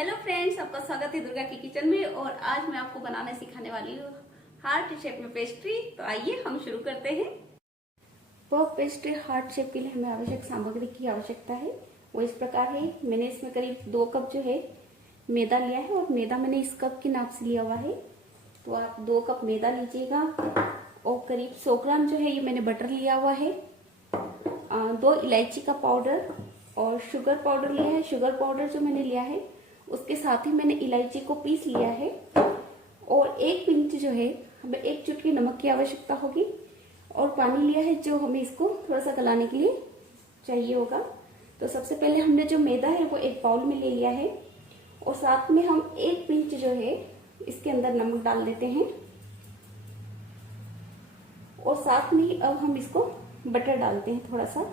Hello friends, आपका स्वागत है दुर्गा की किचन में। और आज मैं आपको बनाना सिखाने वाली हूँ हार्ट शेप में पेस्ट्री। तो आइए हम शुरू करते हैं। वह पेस्ट्री हार्ट शेप के लिए हमें आवश्यक सामग्री की आवश्यकता है वो इस प्रकार है। मैंने इसमें करीब 2 कप जो है मैदा लिया है और मैदा मैंने इस कप के नाप से लिया हुआ है। तो आप 2 कप मैदा लीजिएगा और करीब 100 ग्राम जो है ये मैंने बटर लिया हुआ है। 2 इलायची का पाउडर और शुगर पाउडर लिया है। शुगर पाउडर जो मैंने लिया है उसके साथ ही मैंने इलायची को पीस लिया है। और 1 पिंच जो है हमें 1 चुटकी नमक की आवश्यकता होगी। और पानी लिया है जो हमें इसको थोड़ा सा गलाने के लिए चाहिए होगा। तो सबसे पहले हमने जो मैदा है वो एक बाउल में ले लिया है और साथ में हम 1 पिंच जो है इसके अंदर नमक डाल देते हैं। और साथ में अब हम इसको बटर डालते हैं थोड़ा सा।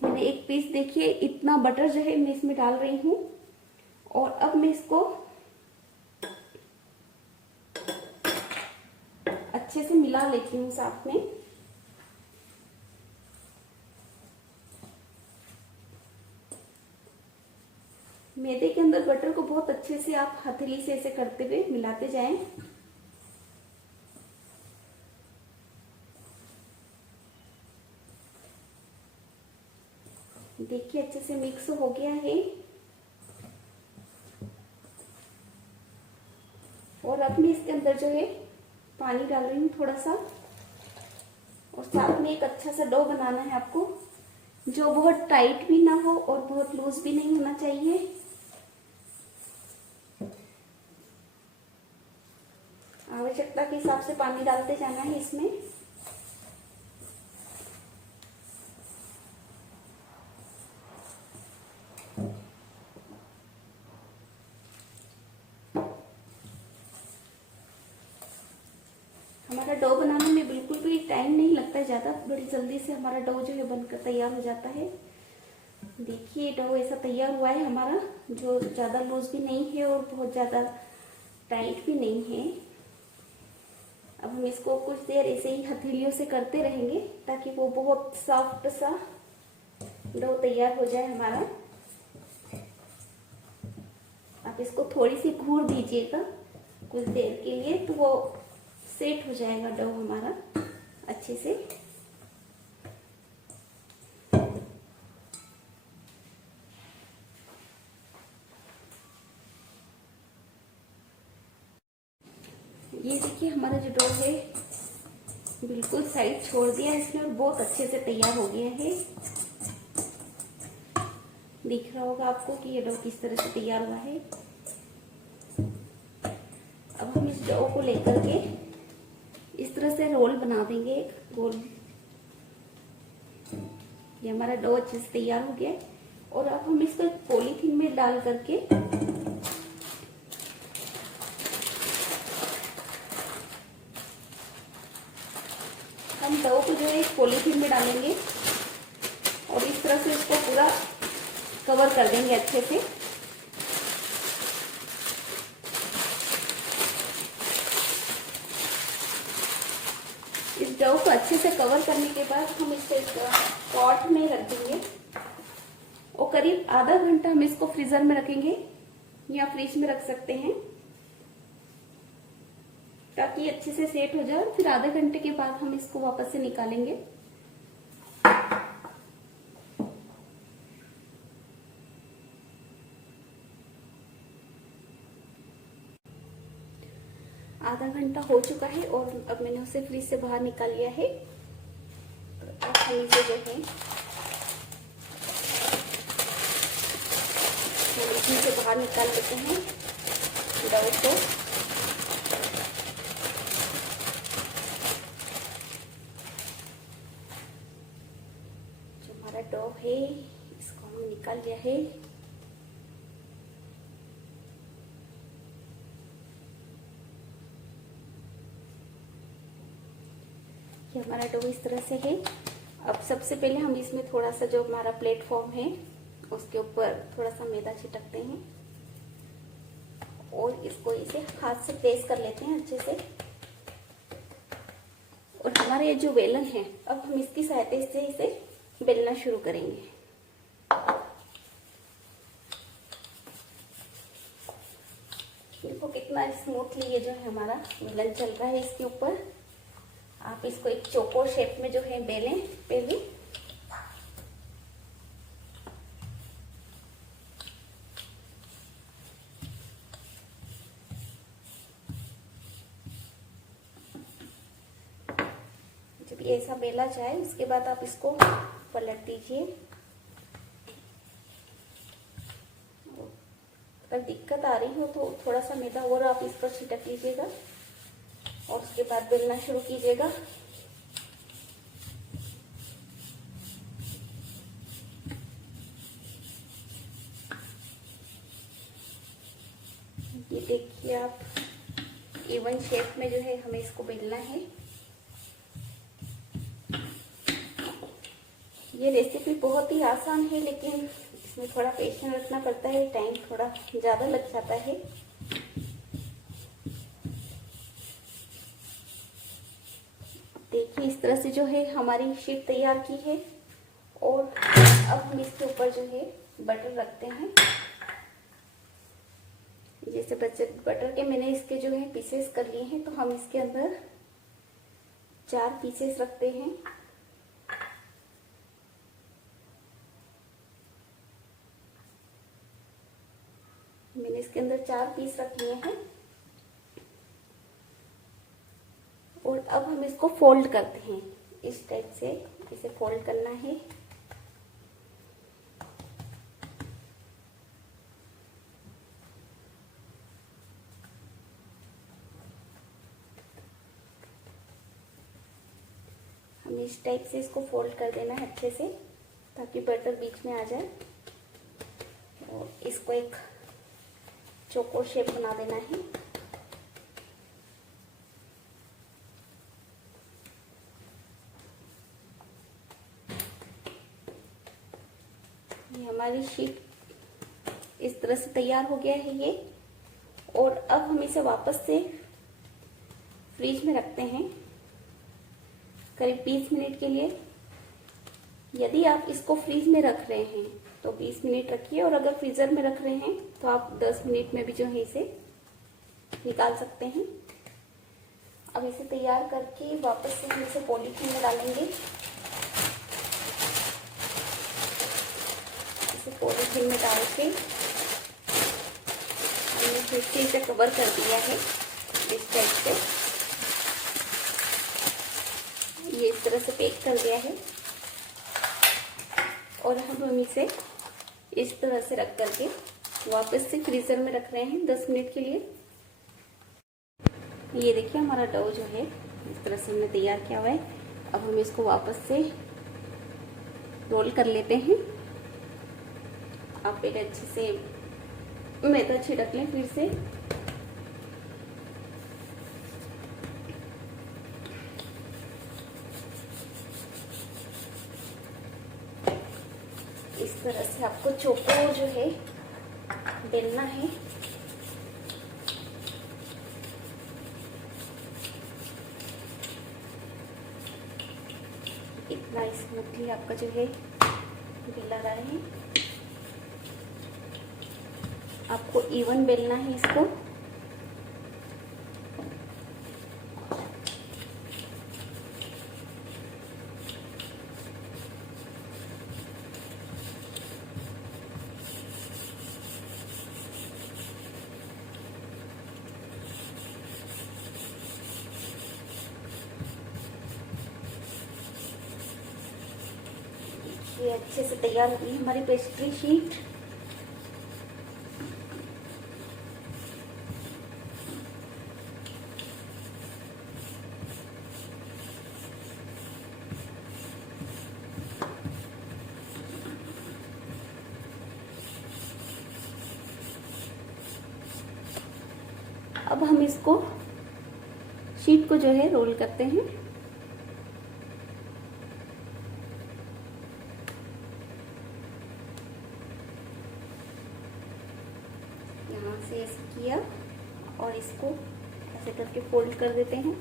मैंने 1 पीस देखिए इतना बटर जो है मैं इसमें डाल रही हूँ। और अब मैं इसको अच्छे से मिला लेती हूँ साथ में। मैदे के अंदर बटर को बहुत अच्छे से आप हथेली से ऐसे करते हुए मिलाते जाएं। देखिए अच्छे से मिक्स हो गया है। और अब मैं इसके अंदर जो है पानी डाल रही हूँ थोड़ा सा। और साथ में एक अच्छा सा डो बनाना है आपको, जो बहुत टाइट भी ना हो और बहुत लूज भी नहीं होना चाहिए। आवश्यकता के हिसाब से पानी डालते जाना है इसमें। हमारा डो बनाने में बिल्कुल भी टाइम नहीं लगता है ज़्यादा, बड़ी जल्दी से हमारा डो जो है बनकर तैयार हो जाता है। देखिए डो ऐसा तैयार हुआ है हमारा, जो ज़्यादा लूज भी नहीं है और बहुत ज़्यादा टाइट भी नहीं है। अब हम इसको कुछ देर ऐसे ही हथेलियों से करते रहेंगे ताकि वो बहुत सॉफ्ट सा डो तैयार हो जाए हमारा। आप इसको थोड़ी सी घूर दीजिएगा कुछ देर के लिए, तो वो सेट हो जाएगा डो हमारा अच्छे से। ये देखिए हमारा जो डो है बिल्कुल साइड छोड़ दिया है इसने और बहुत अच्छे से तैयार हो गया है। दिख रहा होगा आपको कि ये डो किस तरह से तैयार हुआ है। अब हम इस डो को लेकर के इस तरह से रोल बना देंगे एक गोल। ये हमारा डो अच्छे से तैयार हो गया है। और अब हम इसको एक पॉलीथीन में डाल करके हम डो को जो है एक पॉलीथीन में डालेंगे और इस तरह से इसको पूरा कवर कर देंगे अच्छे से। इस डो को अच्छे से कवर करने के बाद हम इसे पॉट में रख देंगे और करीब आधा घंटा हम इसको फ्रीजर में रखेंगे या फ्रिज में रख सकते हैं ताकि अच्छे से सेट हो जाए। फिर आधे घंटे के बाद हम इसको वापस से निकालेंगे। आधा घंटा हो चुका है और अब मैंने उसे फ्रिज से बाहर निकाल लिया है। तो अब हम इसे जो है फ्रिज से बाहर निकाल लेते हैं डो को। जो हमारा डो है इसको हमने निकाल लिया है। ये हमारा डो इस तरह से है। अब सबसे पहले हम इसमें थोड़ा सा जो हमारा प्लेटफॉर्म है उसके ऊपर थोड़ा सा मैदा छिटकते हैं और इसको इसे हाथ से प्रेस कर लेते हैं अच्छे से। और हमारे ये जो बेलन है अब हम इसकी सहायता से इसे बेलना शुरू करेंगे। स्मूथली ये जो है हमारा मिलन चल रहा है इसके ऊपर। आप इसको एक चौकोर शेप में जो है बेलें पहले। जब ये ऐसा बेला जाए उसके बाद आप इसको पलट दीजिए। अगर दिक्कत आ रही हो तो थोड़ा सा मैदा और आप इस पर छिटक लीजिएगा और उसके बाद बेलना शुरू कीजिएगा। ये देखिए आप, इवन शेप में जो है हमें इसको बेलना है। ये रेसिपी बहुत ही आसान है, लेकिन इसमें थोड़ा पेशेंस रखना पड़ता है, टाइम थोड़ा ज़्यादा लग जाता है। देखिए इस तरह से जो है हमारी शीट तैयार की है। और अब हम इसके ऊपर जो है बटर रखते हैं। जैसे बटर के मैंने इसके जो है पीसेस कर लिए हैं, तो हम इसके अंदर 4 पीसेस रखते हैं। मैंने इसके अंदर 4 पीस रख लिए हैं। और अब हम इसको फोल्ड करते हैं, इस टाइप से इसे फोल्ड करना है। हमें इस टाइप से इसको फोल्ड कर देना है अच्छे से, ताकि बटर बीच में आ जाए। और इसको एक चौकोर शेप बना देना है। ये हमारी शीट इस तरह से तैयार हो गया है ये। और अब हम इसे वापस से फ्रीज में रखते हैं करीब 20 मिनट के लिए। यदि आप इसको फ्रीज में रख रहे हैं तो 20 मिनट रखिए, और अगर फ्रीजर में रख रहे हैं तो आप 10 मिनट में भी जो है इसे निकाल सकते हैं। अब इसे तैयार करके वापस से हम इसे पॉलीथीन में डालेंगे। इसे पॉलीथीन में डाल के हमने फिर से इसे कवर कर दिया है इस टाइप से। ये इस तरह से पैक कर दिया है। और हम इसे इस तरह से रख करके वापस से फ्रीजर में रख रहे हैं 10 मिनट के लिए। ये देखिए हमारा डो जो है इस तरह से हमने तैयार किया हुआ है। अब हम इसको वापस से रोल कर लेते हैं। आप पहले अच्छे से मैदा छिड़क लें फिर से। इस तरह से आपको चौकोर जो है बेलना है। इतना स्मूथली आपका जो है बेला रहा है। आपको इवन बेलना है इसको। ये अच्छे से तैयार हो गई हमारी पेस्ट्री शीट। अब हम इसको शीट को जो है रोल करते हैं। यहाँ से ऐसे किया और इसको ऐसे करके फोल्ड कर देते हैं।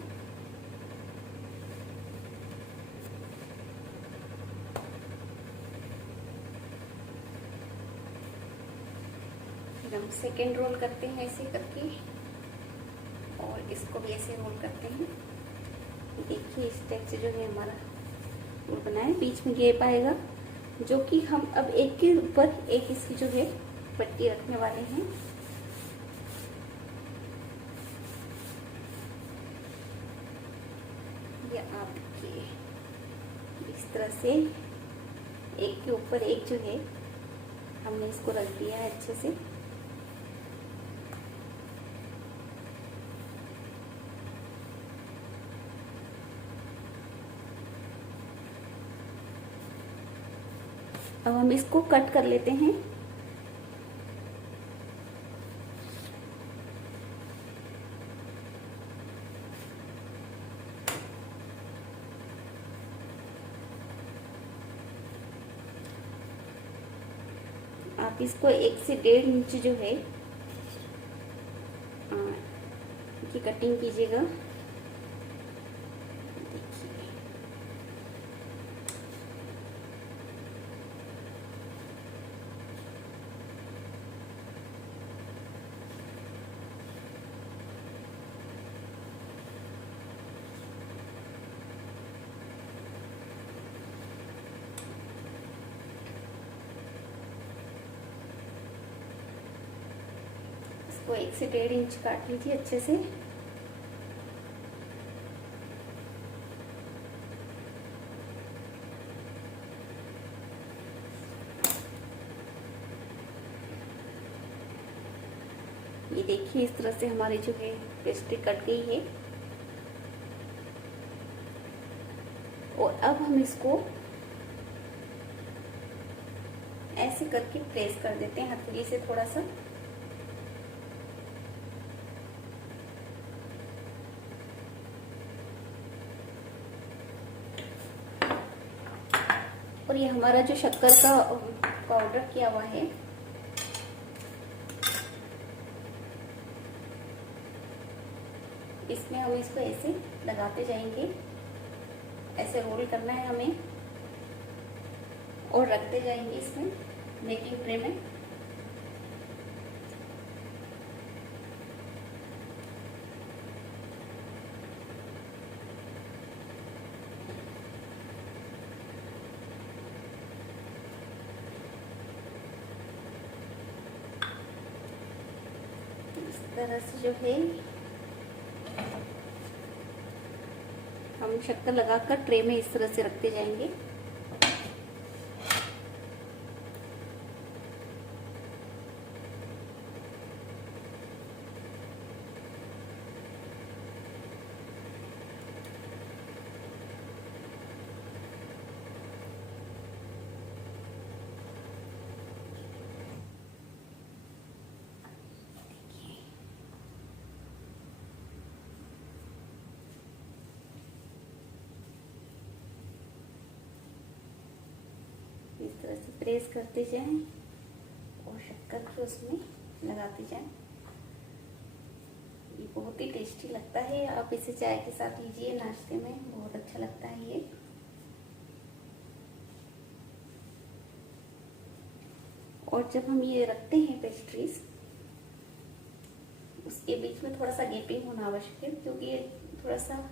फिर हम सेकेंड रोल करते हैं ऐसे करके। और इसको भी ऐसे रोल करते हैं। देखिए इस टाइप से जो है हमारा रोल बना है, बीच में गैप आएगा जो कि हम अब एक के ऊपर एक इसकी जो है पट्टी रखने वाले हैं। ये आप देखिए इस तरह से एक के ऊपर एक जो है हमने इसको रख दिया है अच्छे से। अब हम इसको कट कर लेते हैं। आप इसको 1 से 1.5 इंच जो है की कटिंग कीजिएगा। इसको 1 से 1.5 इंच काट लीजिए अच्छे से। ये देखिए इस तरह से हमारी जो है पेस्ट्री कट गई है। और अब हम इसको ऐसे करके प्रेस कर देते हैं हथेली से थोड़ा सा। और ये हमारा जो शक्कर का पाउडर किया हुआ है इसमें हम इसको ऐसे लगाते जाएंगे। ऐसे रोल करना है हमें और रखते जाएंगे इसमें बेकिंग ट्रे में। इस तरह से जो है हम शक्कर लगाकर ट्रे में इस तरह से रखते जाएंगे। इस तरह से प्रेस करते जाएं और शक्कर को उसमें लगाते जाएं। ये बहुत ही टेस्टी लगता है। आप इसे चाय के साथ लीजिए, नाश्ते में बहुत अच्छा लगता है ये। और जब हम ये रखते हैं पेस्ट्रीज, उसके बीच में थोड़ा सा गैपिंग होना आवश्यक है, क्योंकि ये थोड़ा सा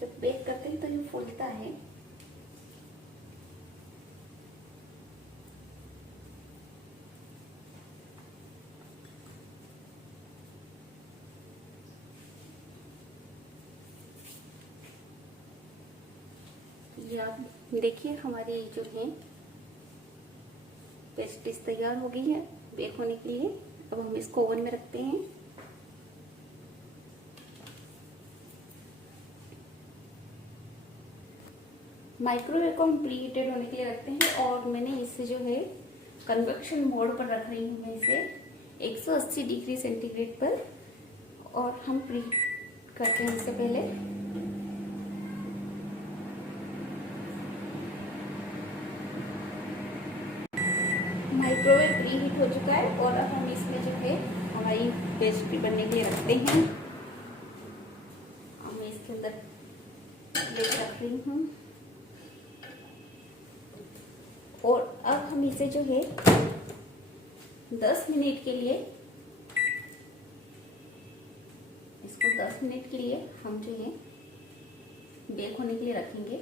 जब बेक करते हैं तो ये फूलता है। ये आप देखिए हमारी जो है पेस्ट्रीज तैयार हो गई है बेक होने के लिए। अब हम इसको ओवन में रखते हैं। माइक्रोवेव को हम प्री हीटेड होने के लिए रखते हैं और मैंने इसे जो है कन्वेक्शन मोड पर रख रही हूँ मैं इसे 180 डिग्री सेंटीग्रेड पर। और हम प्री करते हैं इससे पहले। माइक्रोवेव प्री हीट हो चुका है और अब हम इसमें जो है हमारी पेस्ट्री बनने के लिए रखते हैं। मैं इसके अंदर प्लेट रख रही हूँ और अब हम इसे जो है 10 मिनट के लिए इसको 10 मिनट के लिए हम जो है बेक होने के लिए रखेंगे।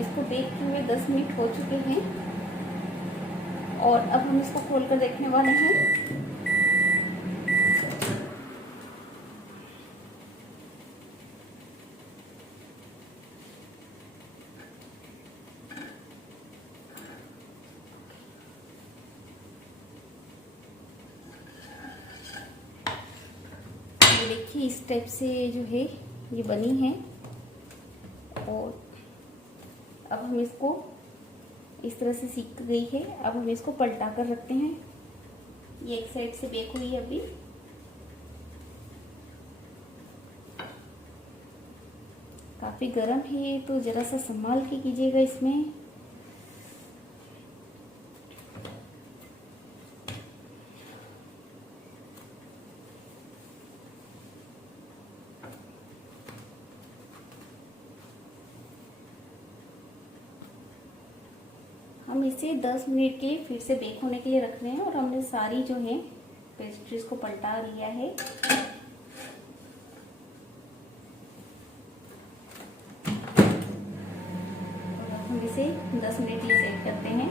इसको बेक किए हुए 10 मिनट हो चुके हैं और अब हम इसको खोल कर देखने वाले हैं। ये देखिए इस टाइप से जो है ये बनी है और अब हम इसको इस तरह से सीख गई है। अब हम इसको पलटा कर रखते हैं। ये एक साइड से बेक हुई है अभी। काफी गर्म है तो जरा सा संभाल के कीजिएगा इसमें। हम इसे 10 मिनट के लिए फिर से बेक होने के लिए रख रहे हैं और हमने सारी जो है पेस्ट्रीज को पलटा लिया है। और अब हम इसे 10 मिनट के लिए सेट करते हैं।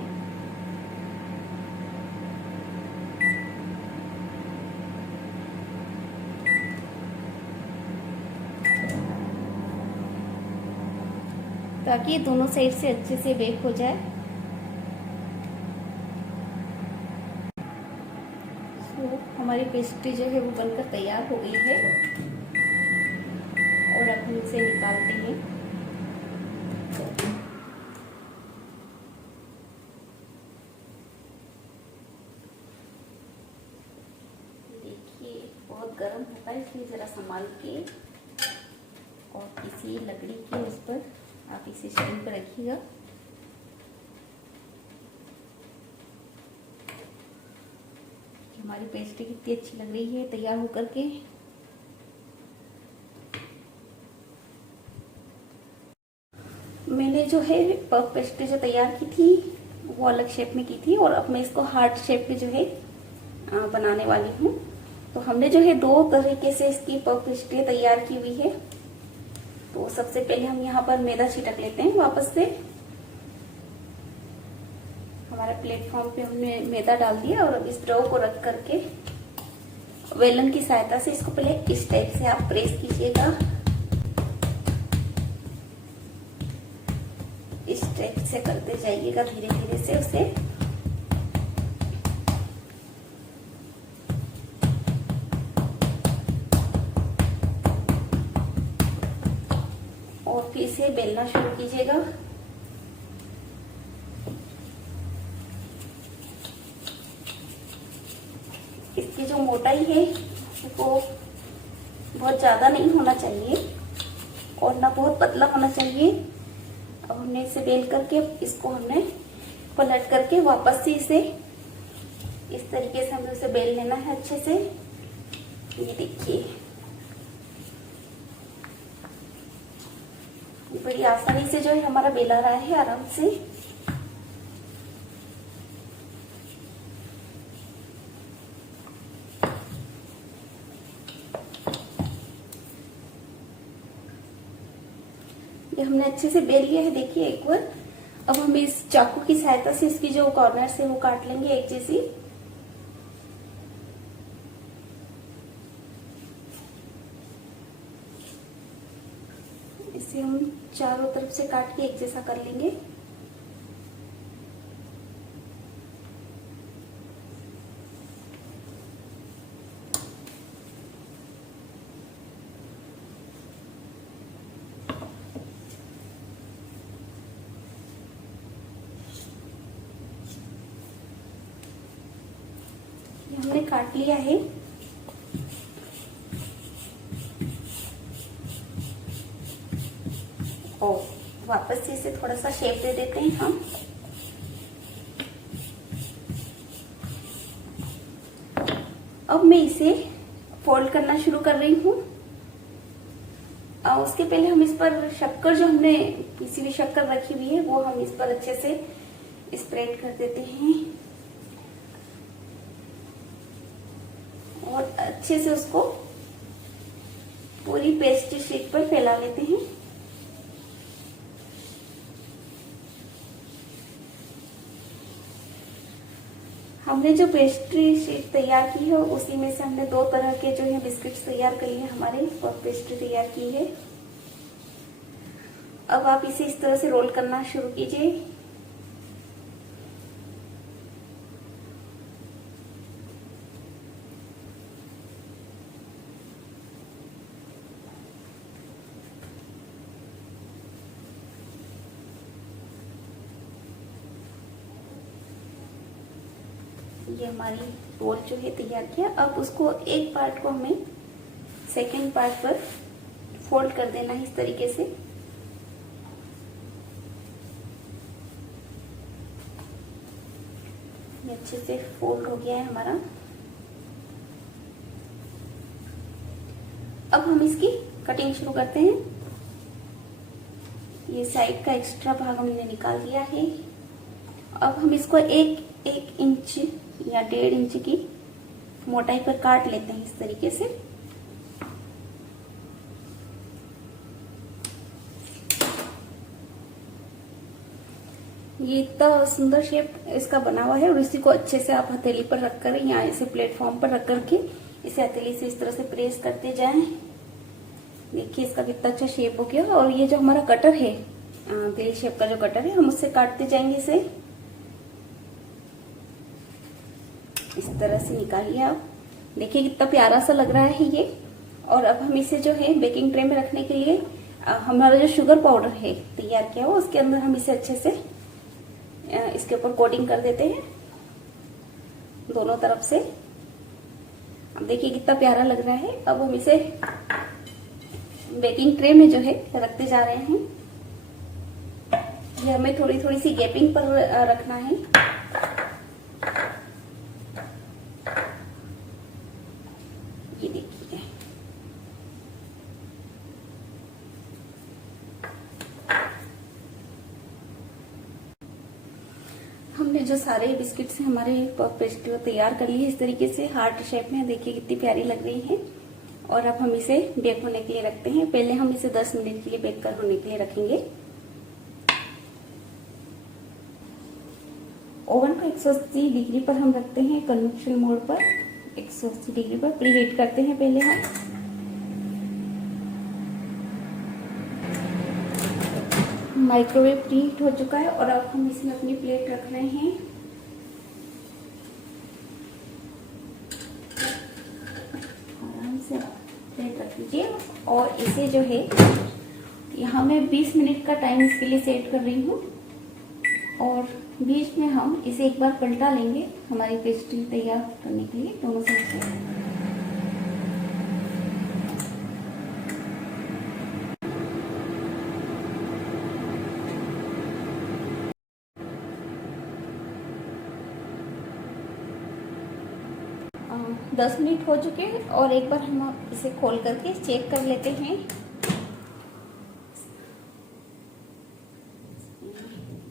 ताकि ये दोनों साइड से अच्छे से बेक हो जाए। हमारी पेस्ट्री जो है वो बनकर तैयार हो गई है और अब हम इसे निकालते हैं। देखिए बहुत गर्म होता है इसलिए ज़रा संभाल के और किसी लकड़ी के उस पर आप इसे स्टैंड पर रखिएगा। हमारी पेस्ट्री कितनी अच्छी लग रही है तैयार होकर के। मैंने जो है पफ पेस्ट्री जो तैयार की थी वो अलग शेप में की थी और अब मैं इसको हार्ट शेप में जो है बनाने वाली हूँ। तो हमने जो है 2 तरीके से इसकी पफ पेस्ट्री तैयार की हुई है। तो सबसे पहले हम यहाँ पर मैदा छिटक लेते हैं वापस से। हमारे प्लेटफॉर्म पे हमने मैदा डाल दिया और अब इस डो को रख करके वेलन की सहायता से इसको पहले इस टाइप से आप प्रेस कीजिएगा। इस टाइप से करते जाइएगा धीरे धीरे से उसे। और फिर इसे बेलना शुरू कीजिएगा। इसकी जो मोटाई है वो बहुत ज्यादा नहीं होना चाहिए और ना बहुत पतला होना चाहिए। अब हमने इसे बेल करके इसको हमने पलट करके वापस से इसे इस तरीके से हमें उसे बेल लेना है अच्छे से। ये देखिए बड़ी आसानी से जो है हमारा बेला रहा है आराम से। ये हमने अच्छे से बेल लिया है देखिए एक बार। अब हम इस चाकू की सहायता से इसकी जो कॉर्नर है वो काट लेंगे एक जैसी। इसे हम चारों तरफ से काट के एक जैसा कर लेंगे। हमने काट लिया है। और वापस से इसे थोड़ा सा शेप दे देते हैं हम। अब मैं इसे फोल्ड करना शुरू कर रही हूँ। उसके पहले हम इस पर शक्कर, जो हमने पीसी हुई शक्कर रखी हुई है, वो हम इस पर अच्छे से स्प्रेड कर देते हैं और अच्छे से उसको पूरी पेस्ट्री शीट पर फैला लेते हैं। हमने जो पेस्ट्री शीट तैयार की है उसी में से हमने 2 तरह के जो है बिस्किट्स तैयार कर लिए, हमारे पेस्ट्री तैयार की है। अब आप इसे इस तरह से रोल करना शुरू कीजिए। ये हमारी रोल जो है तैयार किया। अब उसको एक पार्ट को हमें सेकंड पार्ट पर फोल्ड कर देना है इस तरीके से। ये अच्छे से फोल्ड हो गया है हमारा। अब हम इसकी कटिंग शुरू करते हैं। ये साइड का एक्स्ट्रा भाग हमने निकाल दिया है। अब हम इसको एक इंच या 1.5 इंच की मोटाई पर काट लेते हैं इस तरीके से। ये इतना सुंदर शेप इसका बना हुआ है और इसी को अच्छे से आप हथेली पर रखकर या इसे प्लेटफॉर्म पर रख करके इसे हथेली से इस तरह से प्रेस करते जाएं। देखिए इसका कितना अच्छा शेप हो गया। और ये जो हमारा कटर है, दिल शेप का जो कटर है, हम उससे काटते जाएंगे इसे। इस तरह से निकालिए आप। देखिए कितना प्यारा सा लग रहा है ये। और अब हम इसे जो है बेकिंग ट्रे में रखने के लिए हमारा जो शुगर पाउडर है तैयार किया हुआ, उसके अंदर हम इसे अच्छे से इसके ऊपर कोटिंग कर देते हैं दोनों तरफ से। अब देखिए कितना प्यारा लग रहा है। अब हम इसे बेकिंग ट्रे में जो है रखते जा रहे हैं। ये हमें थोड़ी थोड़ी सी गैपिंग पर रखना है। ये देखिए हमने जो सारे बिस्किट्स हमारे पेस्ट्री तैयार कर लिए इस तरीके से हार्ट शेप में। देखिए कितनी प्यारी लग रही है। और अब हम इसे बेक होने के लिए रखते हैं। पहले हम इसे 10 मिनट के लिए बेक कर होने के लिए रखेंगे। ओवन को 180 डिग्री पर हम रखते हैं, कन्वेक्शन मोड पर 180 डिग्री पर प्री हीट करते हैं पहले हम। माइक्रोवेव प्री हीट हो चुका है और अब हम इसमें अपनी प्लेट रख रहे हैं। आराम से प्लेट रख लीजिए और इसे जो है यहाँ मैं 20 मिनट का टाइम इसके लिए सेट कर रही हूँ। और बीच में हम इसे एक बार पलटा लेंगे हमारी पेस्ट्री तैयार करने के लिए दोनों साइड से। हाँ, 10 मिनट हो चुके हैं और एक बार हम इसे खोल करके चेक कर लेते हैं।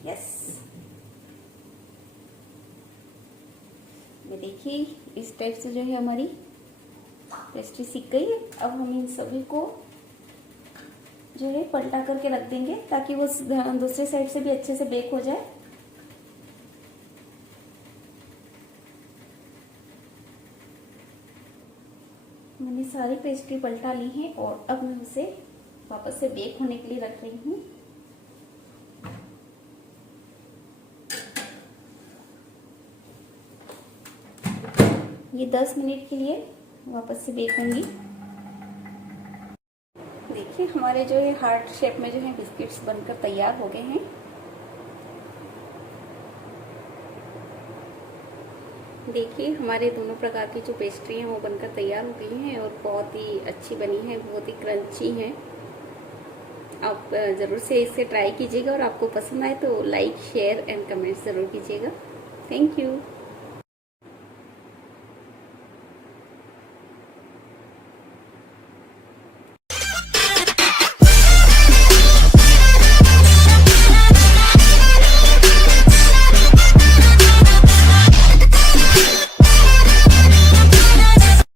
यस, ये देखिए इस टाइप से जो है हमारी पेस्ट्री सीख गई है। अब हम इन सभी को जो है पलटा करके रख देंगे ताकि वो दूसरे साइड से भी अच्छे से बेक हो जाए। मैंने सारी पेस्ट्री पलटा ली है और अब मैं उसे वापस से बेक होने के लिए रख रही हूँ। ये 10 मिनट के लिए वापस से बेक होंगी। देखिए हमारे जो है हार्ट शेप में जो है बिस्किट्स बनकर तैयार हो गए हैं। देखिए हमारे दोनों प्रकार की जो पेस्ट्री हैं वो बनकर तैयार हो गई हैं और बहुत ही अच्छी बनी है, बहुत ही क्रंची हैं। आप ज़रूर से इसे ट्राई कीजिएगा और आपको पसंद आए तो लाइक शेयर एंड कमेंट ज़रूर कीजिएगा। Thank you.